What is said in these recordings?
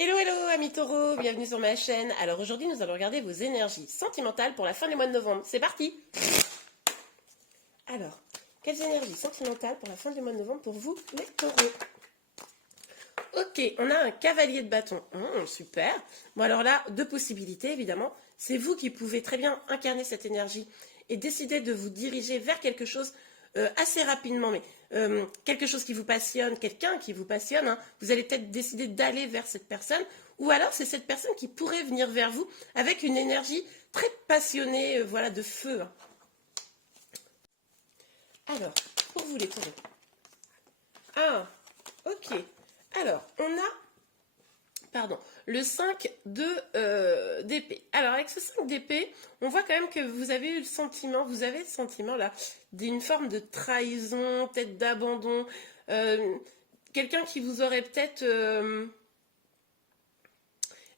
Hello, hello, amis taureaux, bienvenue sur ma chaîne. Alors aujourd'hui, nous allons regarder vos énergies sentimentales pour la fin du mois de novembre. C'est parti! Alors, quelles énergies sentimentales pour la fin du mois de novembre pour vous, les taureaux? Ok, on a un cavalier de bâton. Super. Bon, alors là, deux possibilités, évidemment. C'est vous qui pouvez très bien incarner cette énergie et décider de vous diriger vers quelque chose assez rapidement, mais quelque chose qui vous passionne, quelqu'un qui vous passionne, hein, vous allez peut-être décider d'aller vers cette personne, ou alors c'est cette personne qui pourrait venir vers vous avec une énergie très passionnée, voilà, de feu. Hein. Alors, pour vous les taureaux. Ah, ok. Alors, on a le 5 d'épée. Alors, avec ce 5 d'épée, on voit quand même que vous avez eu le sentiment, là, d'une forme de trahison, peut-être d'abandon. Quelqu'un qui vous aurait peut-être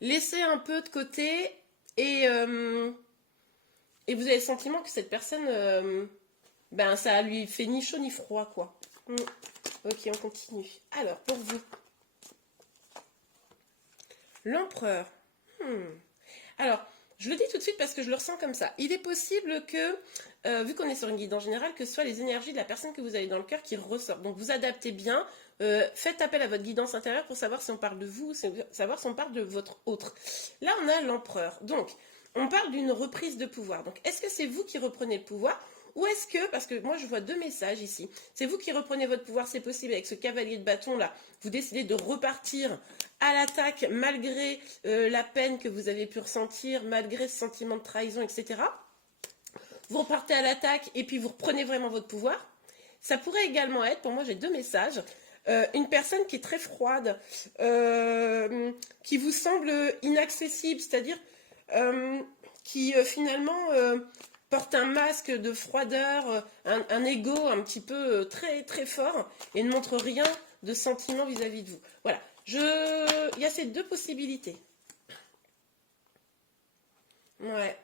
laissé un peu de côté et vous avez le sentiment que cette personne, ça lui fait ni chaud ni froid, quoi. Ok, on continue. Alors, pour vous. L'empereur. Alors, je le dis tout de suite parce que je le ressens comme ça. Il est possible que, vu qu'on est sur une guide en général, que ce soit les énergies de la personne que vous avez dans le cœur qui ressortent. Donc, vous adaptez bien. Faites appel à votre guidance intérieure pour savoir si on parle de vous, savoir si on parle de votre autre. Là, on a l'empereur. Donc, on parle d'une reprise de pouvoir. Donc, est-ce que c'est vous qui reprenez le pouvoir ou est-ce que, parce que moi je vois deux messages ici, c'est vous qui reprenez votre pouvoir, c'est possible, avec ce cavalier de bâton là, vous décidez de repartir à l'attaque malgré la peine que vous avez pu ressentir, malgré ce sentiment de trahison, etc. Vous repartez à l'attaque et puis vous reprenez vraiment votre pouvoir. Ça pourrait également être, pour moi j'ai deux messages, une personne qui est très froide, qui vous semble inaccessible, c'est-à-dire qui finalement porte un masque de froideur, un ego un petit peu très très fort et ne montre rien de sentiment vis-à-vis de vous. Voilà, il y a ces deux possibilités. Ouais,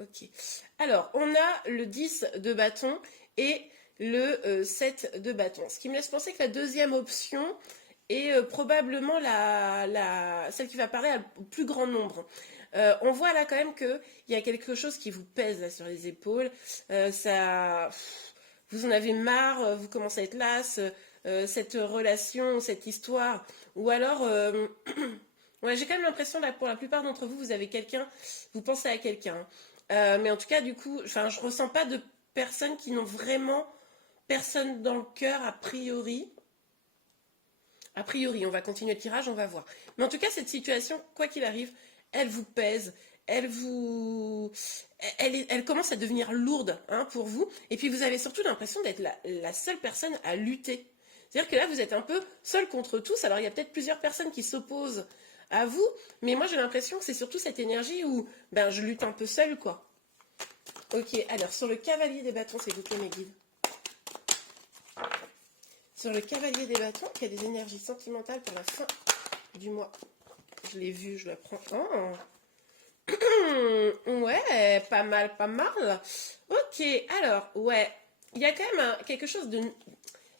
ok. Alors, on a le 10 de bâton et le 7 de bâton. Ce qui me laisse penser que la deuxième option est probablement celle qui va parler au plus grand nombre. On voit là quand même qu'il y a quelque chose qui vous pèse là, sur les épaules. Vous en avez marre, vous commencez à être lasse, cette relation, cette histoire. Ou alors, ouais, j'ai quand même l'impression là, pour la plupart d'entre vous, vous avez quelqu'un, vous pensez à quelqu'un. Mais en tout cas, du coup, je ressens pas de personnes qui n'ont vraiment personne dans le cœur a priori. A priori, on va continuer le tirage, on va voir. Mais en tout cas, cette situation, quoi qu'il arrive, elle vous pèse, elle commence à devenir lourde hein, pour vous. Et puis vous avez surtout l'impression d'être la seule personne à lutter. C'est-à-dire que là, vous êtes un peu seul contre tous. Alors, il y a peut-être plusieurs personnes qui s'opposent à vous, mais moi, j'ai l'impression que c'est surtout cette énergie où je lutte un peu seule, quoi. Ok, alors, sur le cavalier des bâtons, s'il vous plaît, mes guides. Sur le cavalier des bâtons, qui a des énergies sentimentales pour la fin du mois. Je l'ai vu, je la prends. Oh. Ouais, pas mal, pas mal. Ok, alors, ouais. Il y a quand même quelque chose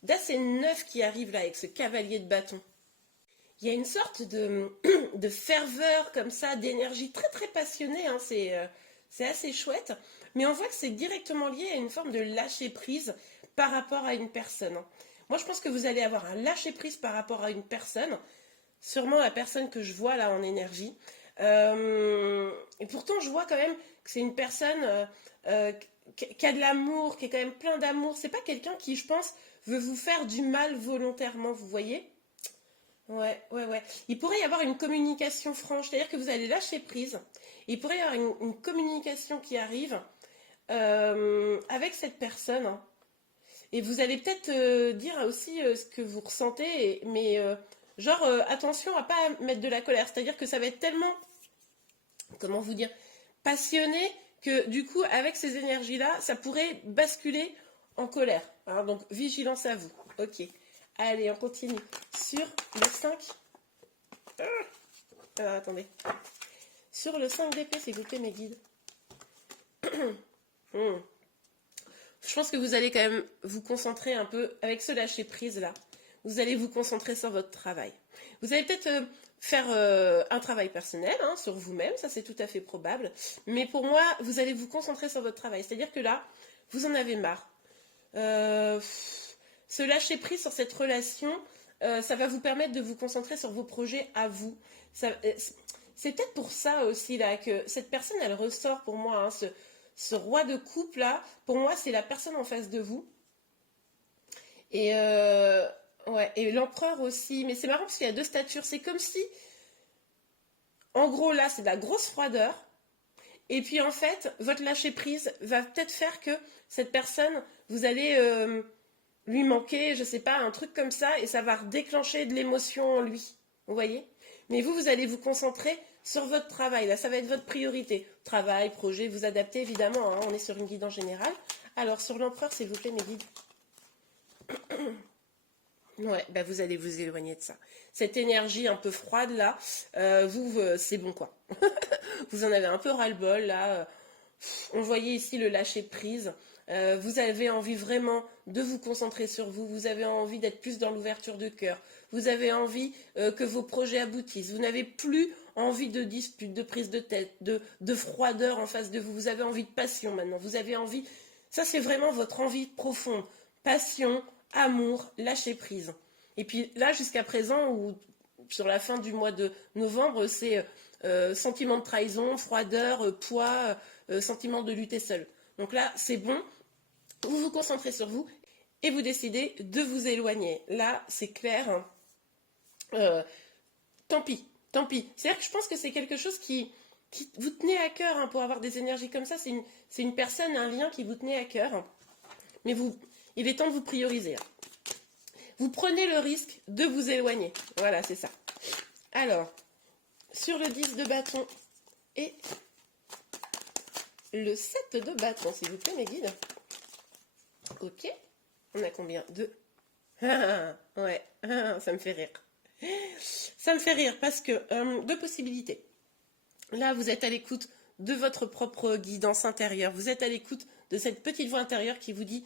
d'assez neuf qui arrive là avec ce cavalier de bâton. Il y a une sorte de ferveur comme ça, d'énergie très très passionnée. Hein, c'est assez chouette. Mais on voit que c'est directement lié à une forme de lâcher prise par rapport à une personne. Moi, je pense que vous allez avoir un lâcher prise par rapport à une personne. Sûrement la personne que je vois là en énergie. Et pourtant, je vois quand même que c'est une personne qui a de l'amour, qui est quand même plein d'amour. C'est pas quelqu'un qui, je pense, veut vous faire du mal volontairement, vous voyez? Ouais. Il pourrait y avoir une communication franche, c'est-à-dire que vous allez lâcher prise. Il pourrait y avoir une communication qui arrive avec cette personne. Hein. Et vous allez peut-être dire aussi ce que vous ressentez, mais attention à pas mettre de la colère. C'est-à-dire que ça va être tellement, comment vous dire, passionné que du coup, avec ces énergies-là, ça pourrait basculer en colère. Hein. Donc, vigilance à vous. Ok. Allez, on continue. Sur le 5. Alors, attendez. Sur le 5 d'épée, s'il vous plaît, mes guides. Je pense que vous allez quand même vous concentrer un peu avec ce lâcher prise là. Vous allez vous concentrer sur votre travail. Vous allez peut-être faire un travail personnel hein, sur vous-même, ça c'est tout à fait probable. Mais pour moi, vous allez vous concentrer sur votre travail. C'est-à-dire que là, vous en avez marre. Se lâcher prise sur cette relation, ça va vous permettre de vous concentrer sur vos projets à vous. C'est peut-être pour ça aussi là que cette personne, elle ressort pour moi, hein, ce roi de coupe là. Pour moi, c'est la personne en face de vous. Et ouais, et l'empereur aussi. Mais c'est marrant parce qu'il y a deux statures. C'est comme si, en gros là, c'est de la grosse froideur. Et puis en fait, votre lâcher prise va peut-être faire que cette personne, vous allez lui manquer, je sais pas, un truc comme ça, et ça va redéclencher de l'émotion en lui. Vous voyez? Mais vous allez vous concentrer sur votre travail. Là, ça va être votre priorité. Travail, projet, vous adaptez évidemment. Hein, on est sur une guide en général. Alors, sur l'empereur, s'il vous plaît, mes guides. Ouais, bah vous allez vous éloigner de ça. Cette énergie un peu froide là, c'est bon quoi. Vous en avez un peu ras-le-bol là. On voyait ici le lâcher prise. Vous avez envie vraiment de vous concentrer sur vous. Vous avez envie d'être plus dans l'ouverture de cœur. Vous avez envie que vos projets aboutissent. Vous n'avez plus envie de dispute, de prise de tête, de froideur en face de vous. Vous avez envie de passion maintenant. Vous avez envie. Ça, c'est vraiment votre envie profonde. Passion, amour, lâcher prise. Et puis là, jusqu'à présent, ou sur la fin du mois de novembre, c'est sentiment de trahison, froideur, poids, sentiment de lutter seul. Donc là, c'est bon, vous vous concentrez sur vous et vous décidez de vous éloigner. Là, c'est clair. Tant pis, tant pis. C'est-à-dire que je pense que c'est quelque chose qui vous tenait à cœur hein, pour avoir des énergies comme ça. C'est une personne, un lien qui vous tenait à cœur. Mais il est temps de vous prioriser. Vous prenez le risque de vous éloigner. Voilà, c'est ça. Alors, sur le 10 de bâton et le 7 de bâton, s'il vous plaît, mes guides. Ok. On a combien? Deux. Ouais, ça me fait rire. Ça me fait rire parce que deux possibilités. Là, vous êtes à l'écoute de votre propre guidance intérieure. Vous êtes à l'écoute de cette petite voix intérieure qui vous dit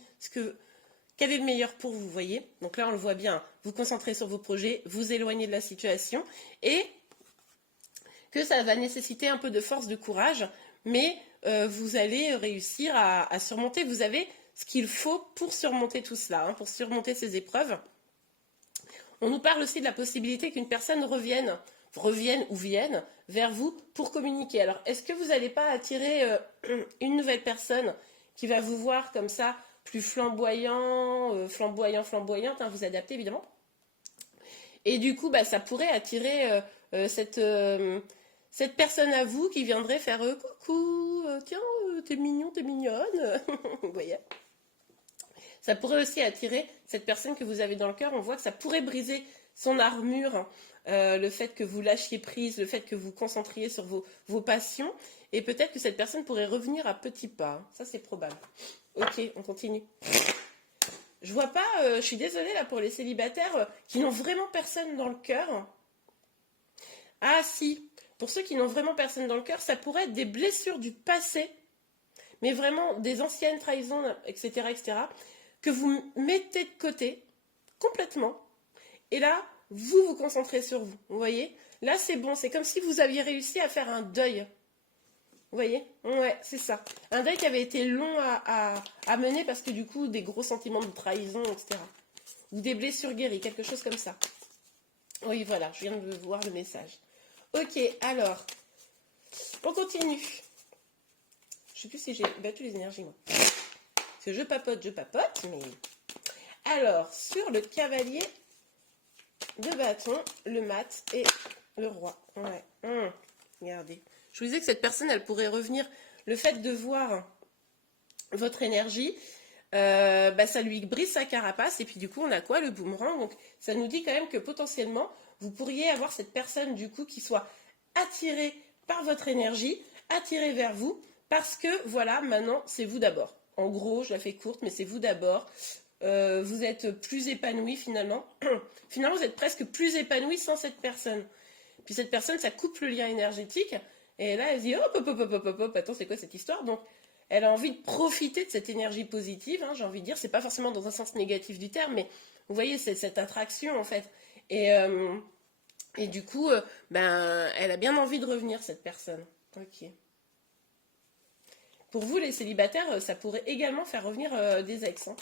quel est le meilleur pour vous, voyez. Donc là, on le voit bien. Vous concentrez sur vos projets, vous éloignez de la situation et que ça va nécessiter un peu de force, de courage, mais vous allez réussir à surmonter. Vous avez ce qu'il faut pour surmonter tout cela, hein, pour surmonter ces épreuves. On nous parle aussi de la possibilité qu'une personne revienne ou vienne vers vous pour communiquer. Alors, est-ce que vous n'allez pas attirer une nouvelle personne qui va vous voir comme ça, plus flamboyante, hein, vous adaptez évidemment. Et du coup, bah, ça pourrait attirer cette personne à vous qui viendrait faire coucou, tiens, t'es mignon, t'es mignonne. Vous voyez? Ça pourrait aussi attirer cette personne que vous avez dans le cœur. On voit que ça pourrait briser son armure, le fait que vous lâchiez prise, le fait que vous concentriez sur vos passions. Et peut-être que cette personne pourrait revenir à petits pas. Ça, c'est probable. Ok, on continue. Je vois pas, je suis désolée là pour les célibataires qui n'ont vraiment personne dans le cœur. Ah si, pour ceux qui n'ont vraiment personne dans le cœur, ça pourrait être des blessures du passé, mais vraiment des anciennes trahisons, etc., etc., que vous mettez de côté complètement. Et là, vous vous concentrez sur vous. Vous voyez? Là, c'est bon. C'est comme si vous aviez réussi à faire un deuil. Vous voyez? Ouais, c'est ça. Un deuil qui avait été long à mener parce que du coup, des gros sentiments de trahison, etc. Ou des blessures guéries, quelque chose comme ça. Oui, voilà, je viens de voir le message. Ok, alors, on continue. Je sais plus si j'ai battu les énergies, moi. Parce que je papote, mais... Alors, sur le cavalier de bâton, le mat et le roi. Ouais, regardez. Je vous disais que cette personne, elle pourrait revenir. Le fait de voir votre énergie, ça lui brise sa carapace. Et puis du coup, on a quoi? Le boomerang. Donc, ça nous dit quand même que potentiellement, vous pourriez avoir cette personne du coup qui soit attirée par votre énergie, attirée vers vous, parce que voilà, maintenant, c'est vous d'abord. En gros, je la fais courte, mais c'est vous d'abord. Vous êtes plus épanoui finalement. Finalement, vous êtes presque plus épanoui sans cette personne. Puis cette personne, ça coupe le lien énergétique. Et là, elle se dit, hop, attends, c'est quoi cette histoire? Donc, elle a envie de profiter de cette énergie positive, hein, j'ai envie de dire. C'est pas forcément dans un sens négatif du terme, mais vous voyez, c'est cette attraction, en fait. Et Et du coup, elle a bien envie de revenir, cette personne. Ok. Pour vous, les célibataires, ça pourrait également faire revenir des ex, hein.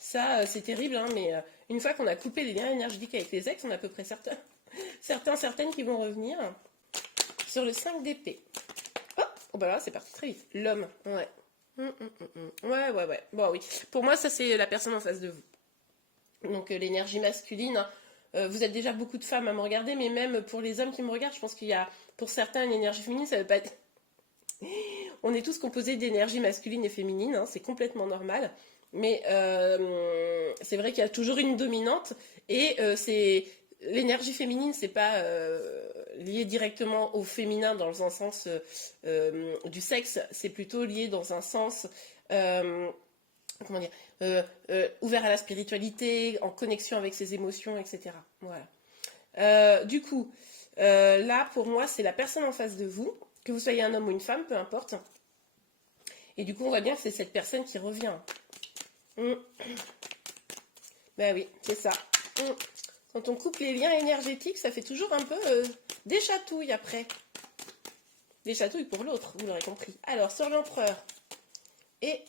Ça, c'est terrible, hein, mais une fois qu'on a coupé les liens énergétiques avec les ex, on a à peu près certaines qui vont revenir. Sur le 5 d'épée. Oh, bah là, c'est parti très vite. L'homme, ouais. Ouais. Bon, oui. Pour moi, ça, c'est la personne en face de vous. Donc, l'énergie masculine, hein. Vous êtes déjà beaucoup de femmes à me regarder, mais même pour les hommes qui me regardent, je pense qu'il y a, pour certains, une énergie féminine, ça veut pas être... On est tous composés d'énergie masculine et féminine, hein, c'est complètement normal. Mais c'est vrai qu'il y a toujours une dominante et c'est l'énergie féminine, c'est pas lié directement au féminin dans un sens du sexe, c'est plutôt lié dans un sens comment dire ouvert à la spiritualité, en connexion avec ses émotions, etc. Voilà. Du coup, là pour moi, c'est la personne en face de vous, que vous soyez un homme ou une femme, peu importe. Et du coup, on voit bien que c'est cette personne qui revient. Ben oui, c'est ça. Quand on coupe les liens énergétiques, ça fait toujours un peu des chatouilles après. Des chatouilles pour l'autre, vous l'aurez compris. Alors, sur l'empereur et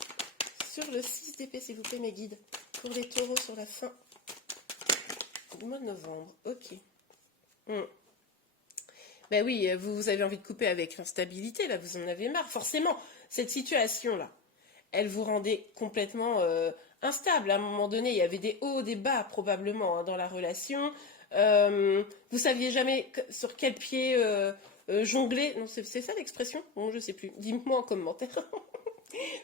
sur le 6 d'épée, s'il vous plaît, mes guides, pour les taureaux sur la fin du mois de novembre. Ok. Ben oui, vous avez envie de couper avec l'instabilité, là, vous en avez marre. Forcément, cette situation-là, elle vous rendait complètement instable. À un moment donné, il y avait des hauts, des bas probablement, hein, dans la relation. Vous saviez jamais sur quel pied jongler. Non, c'est ça l'expression? Bon, je sais plus. Dis-moi en commentaire.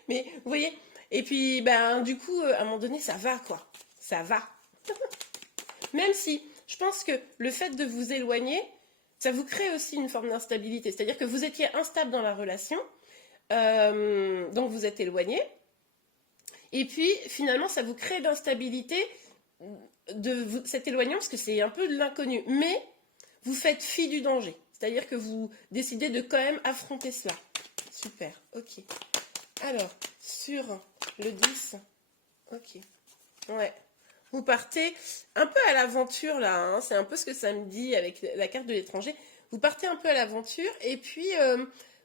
Mais vous voyez. Et puis, du coup, à un moment donné, ça va, quoi. Ça va. Même si, je pense que le fait de vous éloigner, ça vous crée aussi une forme d'instabilité. C'est-à-dire que vous étiez instable dans la relation. Donc vous êtes éloigné. Et puis finalement ça vous crée de l'instabilité de cet éloignement parce que c'est un peu de l'inconnu. Mais vous faites fi du danger. C'est-à-dire que vous décidez de quand même affronter cela. Super, ok. Alors, sur le 10, ok. Ouais. Vous partez un peu à l'aventure là, hein. C'est un peu ce que ça me dit avec la carte de l'étranger. Vous partez un peu à l'aventure et puis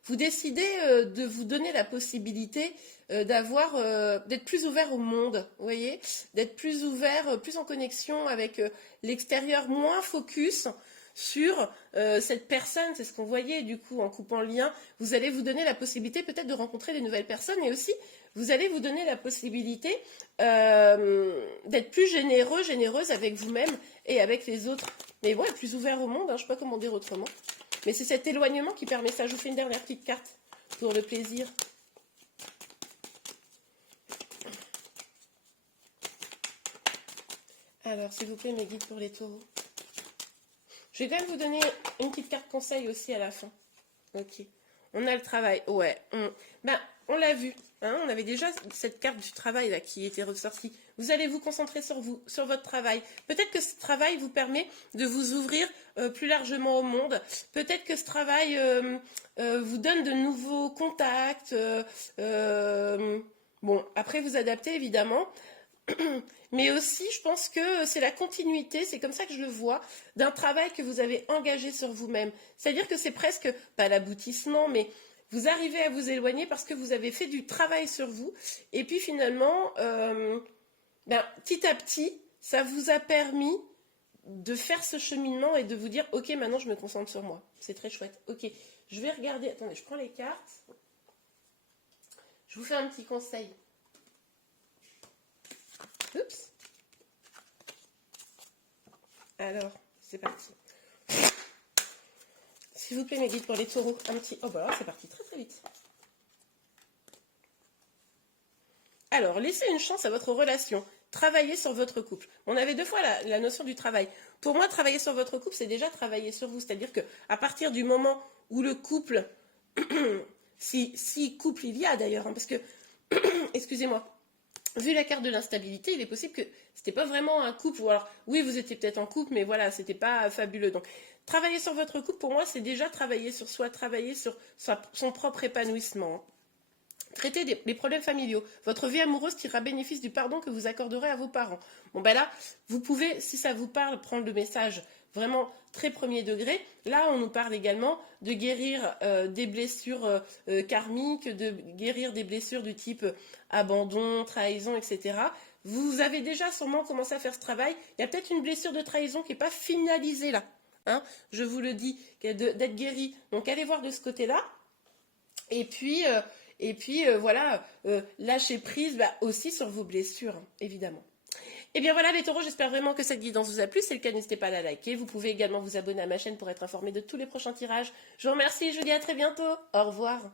vous décidez de vous donner la possibilité d'être plus ouvert au monde, vous voyez, d'être plus ouvert, plus en connexion avec l'extérieur, moins focus sur cette personne. C'est ce qu'on voyait du coup en coupant le lien. Vous allez vous donner la possibilité peut-être de rencontrer des nouvelles personnes et aussi vous allez vous donner la possibilité d'être plus généreux, généreuse avec vous-même et avec les autres. Mais ouais, plus ouvert au monde, hein, je ne sais pas comment dire autrement. Mais c'est cet éloignement qui permet ça. Je vous fais une dernière petite carte pour le plaisir. Alors, s'il vous plaît, mes guides pour les taureaux. Je vais quand même vous donner une petite carte conseil aussi à la fin. Ok. On a le travail. Ouais. On l'a vu. Hein, on avait déjà cette carte du travail là qui était ressortie. Vous allez vous concentrer sur vous, sur votre travail. Peut-être que ce travail vous permet de vous ouvrir plus largement au monde. Peut-être que ce travail vous donne de nouveaux contacts. Bon, après vous adaptez évidemment. Mais aussi, je pense que c'est la continuité, c'est comme ça que je le vois, d'un travail que vous avez engagé sur vous-même. C'est-à-dire que c'est presque, pas l'aboutissement, mais vous arrivez à vous éloigner parce que vous avez fait du travail sur vous. Et puis finalement, petit à petit, ça vous a permis de faire ce cheminement et de vous dire, ok, maintenant je me concentre sur moi. C'est très chouette. Ok, je vais regarder, attendez, je prends les cartes. Je vous fais un petit conseil. Oups. Alors, c'est parti. S'il vous plaît, mes guides pour les taureaux. Un petit... Oh, bah là, c'est parti très très vite. Alors, laissez une chance à votre relation. Travaillez sur votre couple. On avait deux fois la notion du travail. Pour moi, travailler sur votre couple, c'est déjà travailler sur vous. C'est-à-dire qu'à partir du moment où le couple... si couple il y a d'ailleurs, hein, parce que... Excusez-moi. Vu la carte de l'instabilité, il est possible que c'était pas vraiment un couple, ou alors oui, vous étiez peut-être en couple, mais voilà, c'était pas fabuleux. Donc, travailler sur votre couple, pour moi, c'est déjà travailler sur soi, travailler sur son propre épanouissement. Traiter les problèmes familiaux. Votre vie amoureuse tirera bénéfice du pardon que vous accorderez à vos parents. Bon, ben là, vous pouvez, si ça vous parle, prendre le message vraiment très premier degré. Là, on nous parle également de guérir des blessures karmiques, de guérir des blessures du type abandon, trahison, etc. Vous avez déjà sûrement commencé à faire ce travail. Il y a peut-être une blessure de trahison qui n'est pas finalisée là. Hein, je vous le dis, d'être guéri. Donc allez voir de ce côté-là. Et puis, voilà, lâcher prise aussi sur vos blessures, évidemment. Et bien voilà les taureaux, j'espère vraiment que cette guidance vous a plu. Si c'est le cas, n'hésitez pas à la liker. Vous pouvez également vous abonner à ma chaîne pour être informé de tous les prochains tirages. Je vous remercie, je vous dis à très bientôt. Au revoir.